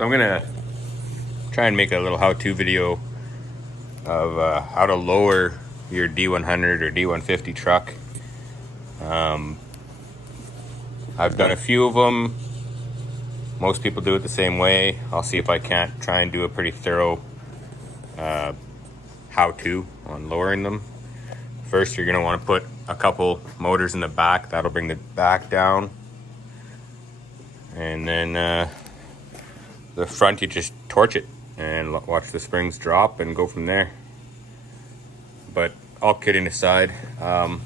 So I'm gonna try and make a little how-to video of how to lower your D100 or D150 truck. I've done a few of them. Most people do it the same way. I'll see if I can't try and do a pretty thorough how-to on lowering them. First, you're gonna want to put a couple motors in the back. That'll bring the back down. And then the front, you just torch it and watch the springs drop and go from there. But all kidding aside, I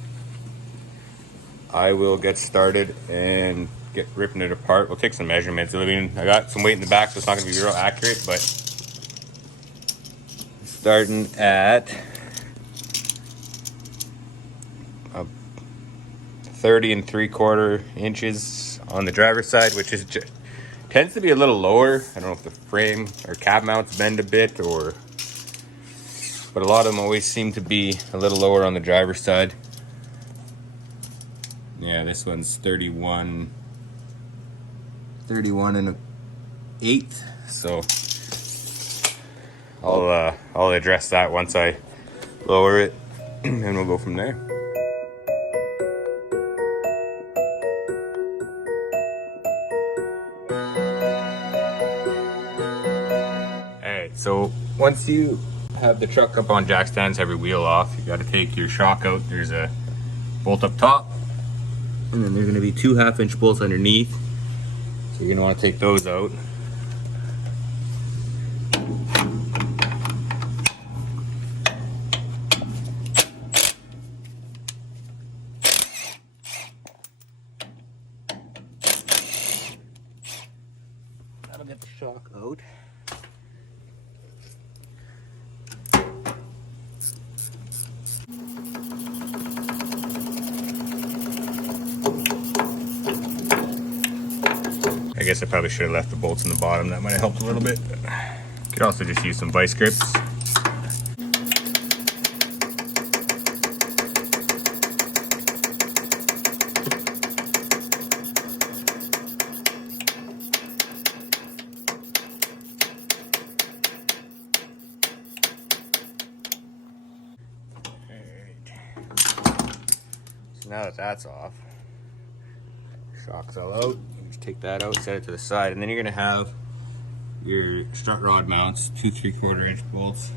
will get started and get ripping it apart. We'll take some measurements. I mean, I got some weight in the back, so it's not gonna be real accurate, but starting at 30 3/4 inches on the driver's side, which is tends to be a little lower. I don't know if the frame or cab mounts bend a bit, but a lot of them always seem to be a little lower on the driver's side. Yeah, this one's 31 1/8. So I'll address that once I lower it, and we'll go from there. Alright, so once you have the truck up on jack stands, have your wheel off, you got to take your shock out. There's a bolt up top, and then there's going to be 2 1/2-inch bolts underneath. So you're going to want to take those out. That'll get the shock out. I guess I probably should have left the bolts in the bottom. That might have helped a little bit. But you could also just use some vice grips. So now that that's off, shock's all out. Just take that out, set it to the side, and then you're gonna have your strut rod mounts, 2 3/4 inch bolts.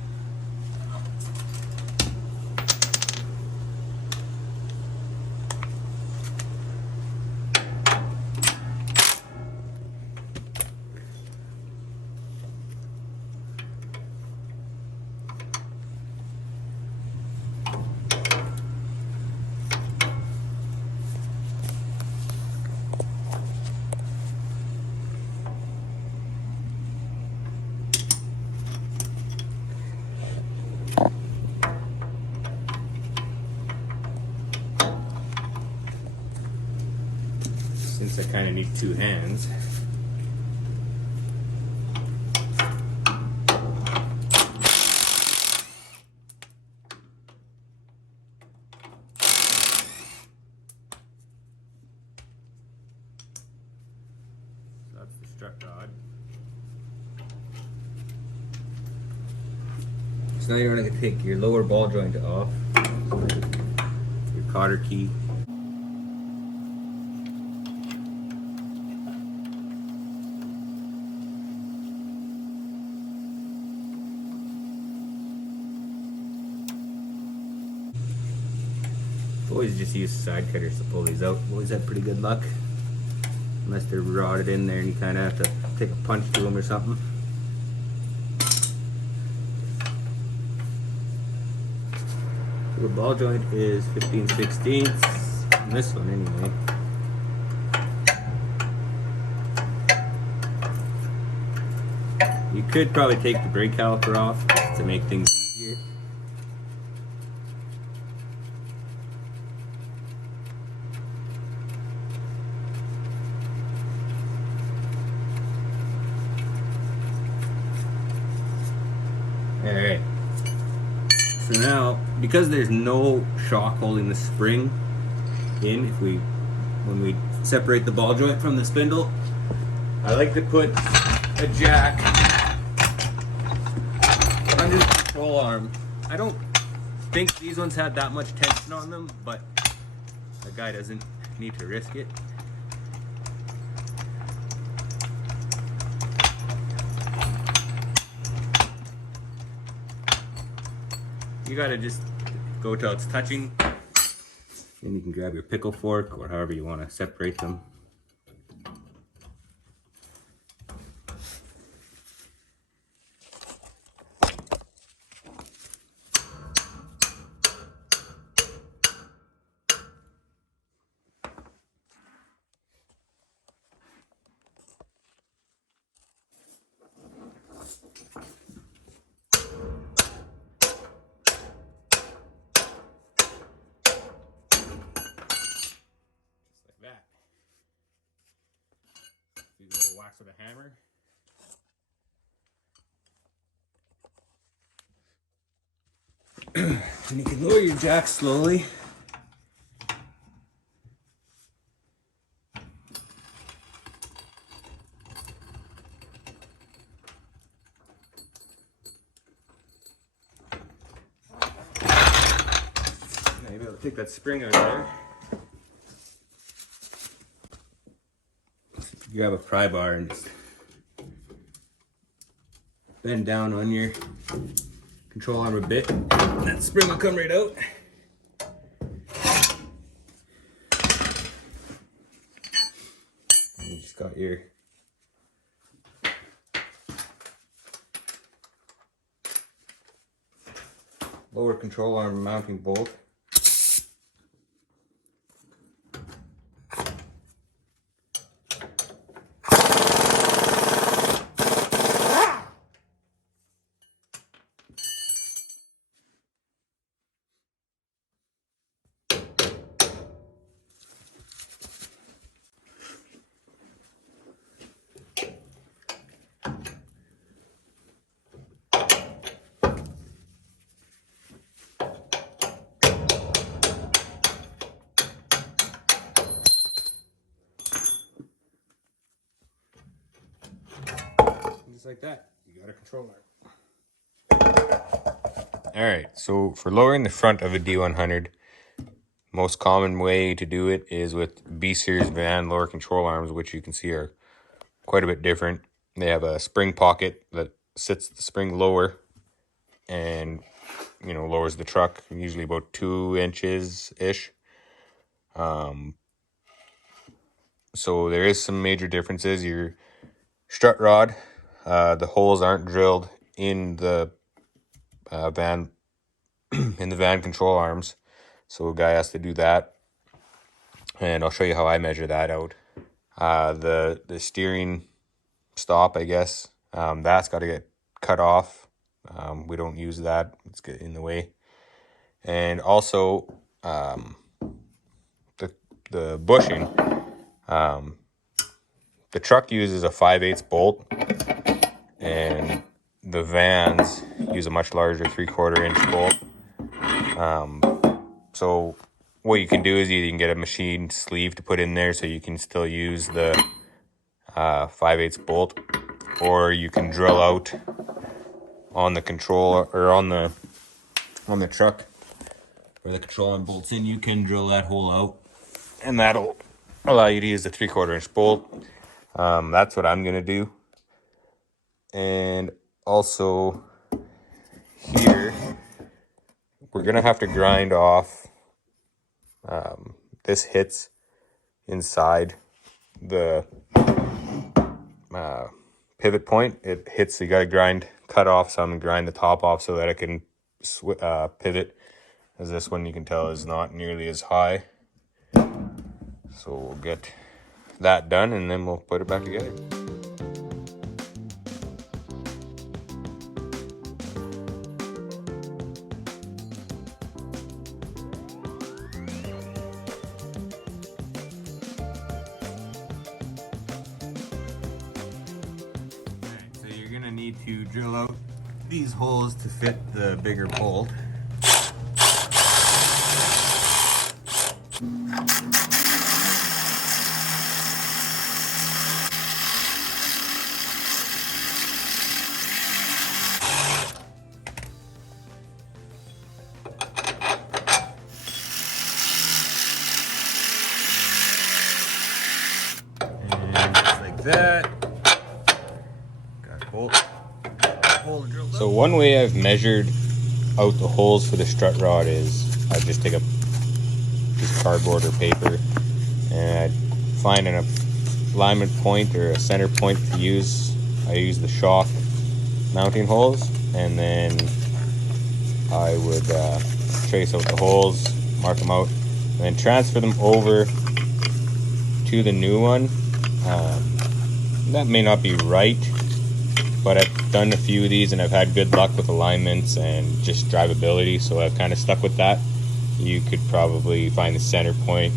Since I kind of need 2 hands. So that's the strut rod. So now you're going to take your lower ball joint off, your cotter key. Always just use side cutters to pull these out. Always have pretty good luck, unless they're rotted in there and you kind of have to take a punch to them or something. So the ball joint is 15/16, on this one anyway. You could probably take the brake caliper off to make things easier. Alright, so now, because there's no shock holding the spring in, when we separate the ball joint from the spindle, I like to put a jack under the control arm. I don't think these ones had that much tension on them, but the guy doesn't need to risk it. You gotta just go till it's touching. Then you can grab your pickle fork or however you want to separate them. That. Do a little wax with a hammer. And you can lower your jack slowly. Maybe I'll take that spring out of there. Grab a pry bar and just bend down on your control arm a bit. That spring will come right out. And you just got your lower control arm mounting bolt. Just like that, you got a control arm. Alright, so for lowering the front of a D100, most common way to do it is with B-Series van lower control arms, which you can see are quite a bit different. They have a spring pocket that sits the spring lower and, you know, lowers the truck, usually about 2 inches-ish. So there is some major differences. Your strut rod, the holes aren't drilled in the van in the van control arms, so a guy has to do that, and I'll show you how I measure that out. The steering stop, I guess, that's got to get cut off. We don't use that, it's get in the way. And also the bushing, the truck uses a 5/8 bolt, and the vans use a much larger 3/4 inch bolt. So what you can do is you can get a machined sleeve to put in there, so you can still use the 5/8 bolt, or you can drill out on the control or on the truck where the control arm bolts in. You can drill that hole out, and that'll allow you to use the 3/4 inch bolt. That's what I'm gonna do. And also here we're gonna have to grind off this hits inside the pivot point. It hits, so you gotta cut off some and grind the top off so that it can pivot, as this one you can tell is not nearly as high. So we'll get that done and then we'll put it back together. Need to drill out these holes to fit the bigger bolt. So one way I've measured out the holes for the strut rod is I just take a piece of cardboard or paper and I find an alignment point or a center point to use. I use the shock mounting holes, and then I would trace out the holes, mark them out, and then transfer them over to the new one. That may not be right, but I've done a few of these and I've had good luck with alignments and just drivability, so I've kind of stuck with that. You could probably find the center point,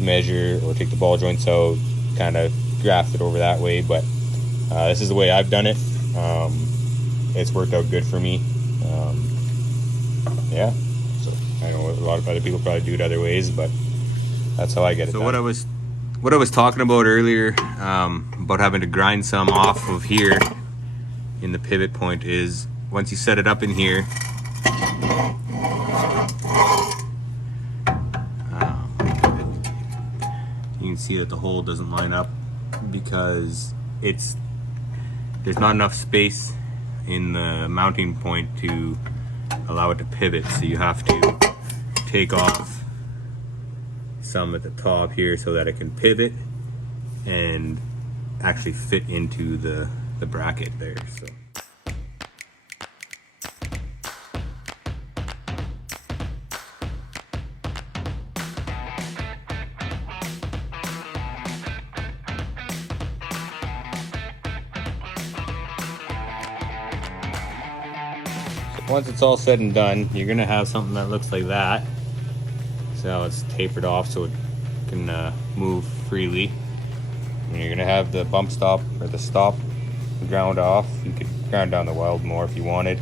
measure, or take the ball joints out, kind of graft it over that way, but this is the way I've done it. It's worked out good for me. Yeah, so I know a lot of other people probably do it other ways, but that's how I get it done. What I was talking about earlier, about having to grind some off of here in the pivot point, is once you set it up in here, you can see that the hole doesn't line up because there's not enough space in the mounting point to allow it to pivot, so you have to take off some at the top here so that it can pivot and actually fit into the bracket there. So once it's all said and done, you're gonna have something that looks like that. So it's tapered off so it can move freely. And you're gonna have the bump stop or the stop ground off. You could ground down the weld more if you wanted.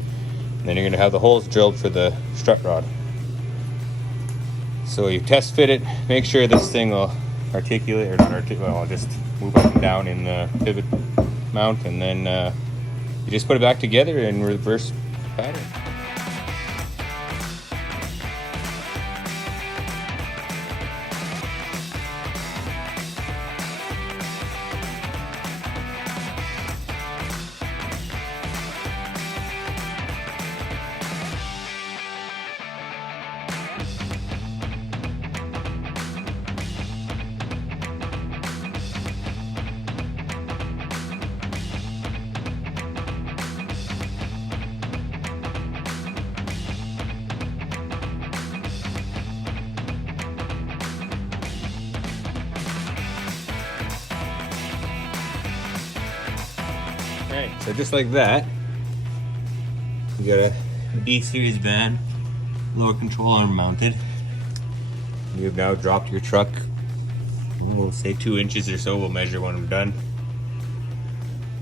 And then you're gonna have the holes drilled for the strut rod. So you test fit it, make sure this thing will articulate, or not articulate, well, just move up and down in the pivot mount, and then you just put it back together in reverse pattern. Alright, so just like that, you got a D-series van, lower control arm mounted. You've now dropped your truck, we'll say 2 inches or so. We'll measure when I'm done.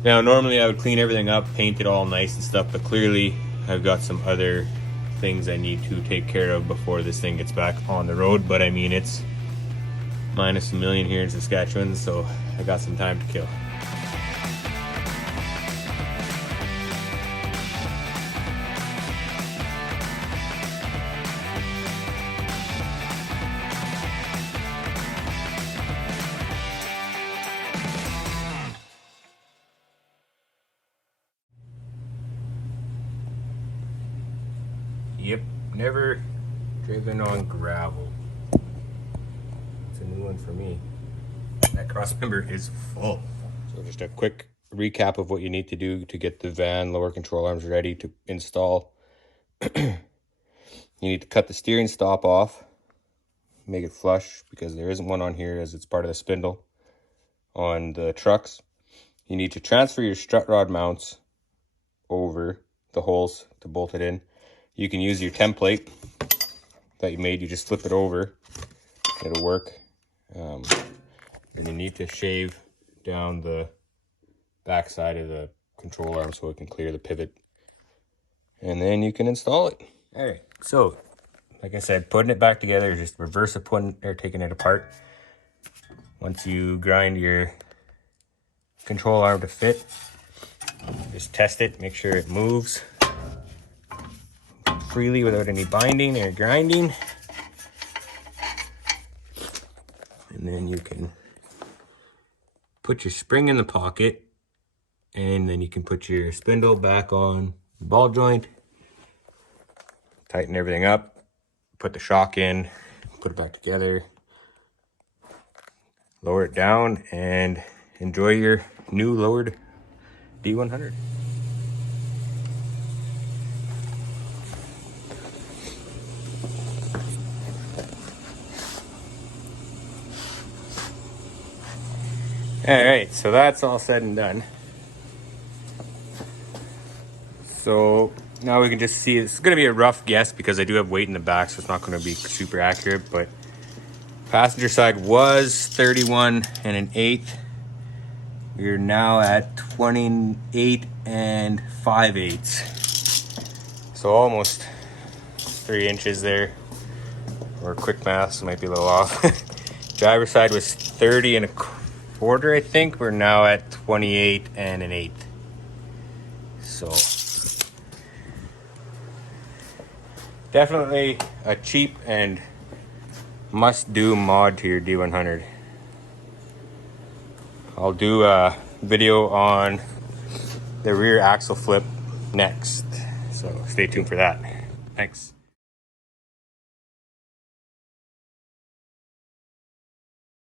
Now normally I would clean everything up, paint it all nice and stuff, but clearly I've got some other things I need to take care of before this thing gets back on the road. But I mean, it's minus a million here in Saskatchewan, so I got some time to kill. Yep, never driven on gravel. It's a new one for me. That cross member is full. So just a quick recap of what you need to do to get the van lower control arms ready to install. You need to cut the steering stop off, make it flush, because there isn't one on here as it's part of the spindle on the trucks. You need to transfer your strut rod mounts over the holes to bolt it in. You can use your template that you made. You just flip it over, it'll work. And you need to shave down the back side of the control arm so it can clear the pivot, and then you can install it. All right, so like I said, putting it back together is just reverse of putting or taking it apart. Once you grind your control arm to fit, just test it, make sure it moves freely without any binding or grinding, and then you can put your spring in the pocket And then you can put your spindle back on the ball joint, tighten everything up, put the shock in, put it back together, lower it down, and enjoy your new lowered D100. All right, so that's all said and done. So now we can just see, it's going to be a rough guess because I do have weight in the back, so it's not going to be super accurate, but passenger side was 31 and an eighth. We're now at 28 and 5/8. So almost 3 inches there. Or quick math, so might be a little off. Driver side was 30 and a quarter, I think. We're now at 28 and an eighth. So definitely a cheap and must-do mod to your D100. I'll do a video on the rear axle flip next, so stay tuned for that. Thanks.